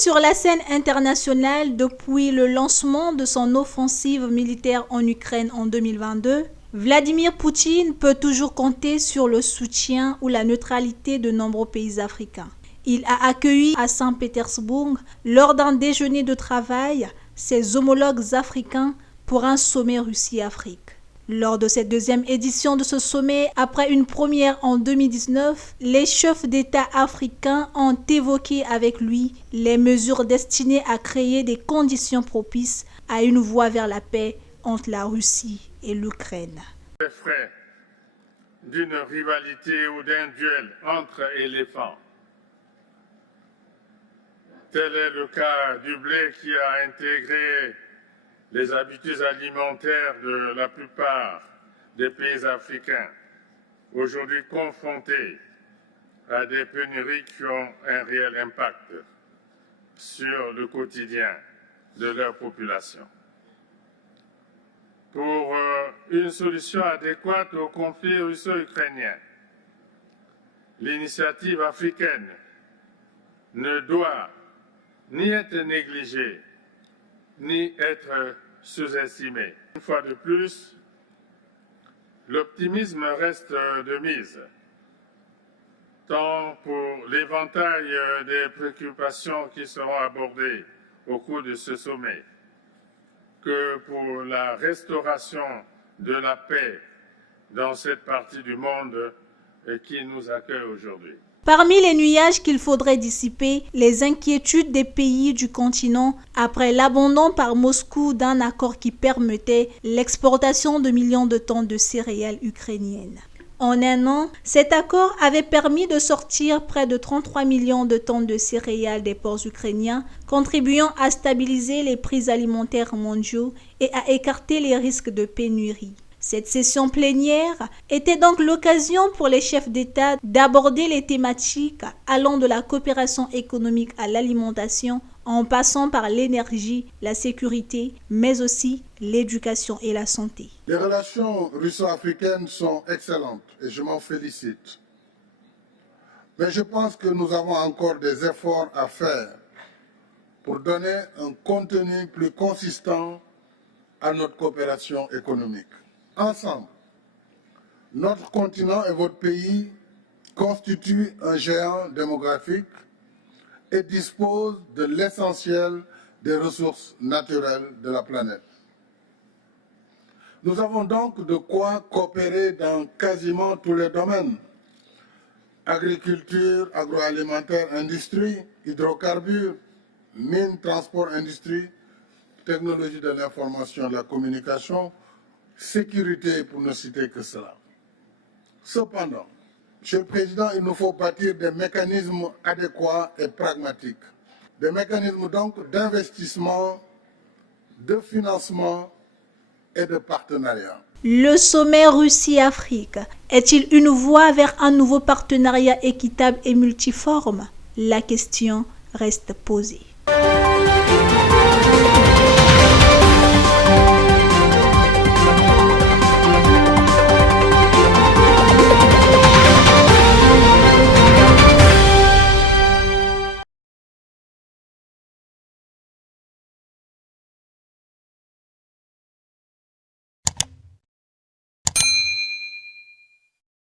sur la scène internationale depuis le lancement de son offensive militaire en Ukraine en 2022, Vladimir Poutine peut toujours compter sur le soutien ou la neutralité de nombreux pays africains. Il a accueilli à Saint-Pétersbourg, lors d'un déjeuner de travail, ses homologues africains pour un sommet Russie-Afrique. Lors de cette deuxième édition de ce sommet, après une première en 2019, les chefs d'État africains ont évoqué avec lui les mesures destinées à créer des conditions propices à une voie vers la paix entre la Russie et l'Ukraine. Les frais d'une rivalité ou d'un duel entre éléphants. Tel est le cas du blé qui a intégré les habitudes alimentaires de la plupart des pays africains, aujourd'hui confrontés à des pénuries qui ont un réel impact sur le quotidien de leur population. Pour une solution adéquate au conflit russo-ukrainien, l'initiative africaine ne doit ni être négligée, ni être sous-estimée. Une fois de plus, l'optimisme reste de mise, tant pour l'éventail des préoccupations qui seront abordées au cours de ce sommet, que pour la restauration de la paix dans cette partie du monde qui nous accueille aujourd'hui. Parmi les nuages qu'il faudrait dissiper, les inquiétudes des pays du continent après l'abandon par Moscou d'un accord qui permettait l'exportation de millions de tonnes de céréales ukrainiennes. En un an, cet accord avait permis de sortir près de 33 millions de tonnes de céréales des ports ukrainiens, contribuant à stabiliser les prix alimentaires mondiaux et à écarter les risques de pénurie. Cette session plénière était donc l'occasion pour les chefs d'État d'aborder les thématiques allant de la coopération économique à l'alimentation, en passant par l'énergie, la sécurité, mais aussi l'éducation et la santé. Les relations russo-africaines sont excellentes et je m'en félicite. Mais je pense que nous avons encore des efforts à faire pour donner un contenu plus consistant à notre coopération économique. Ensemble, notre continent et votre pays constituent un géant démographique et disposent de l'essentiel des ressources naturelles de la planète. Nous avons donc de quoi coopérer dans quasiment tous les domaines. Agriculture, agroalimentaire, industrie, hydrocarbures, mines, transport, industrie, technologie de l'information et de la communication, sécurité pour ne citer que cela. Cependant, Monsieur le Président, il nous faut bâtir des mécanismes adéquats et pragmatiques. Des mécanismes donc d'investissement, de financement et de partenariat. Le sommet Russie-Afrique est-il une voie vers un nouveau partenariat équitable et multiforme? La question reste posée.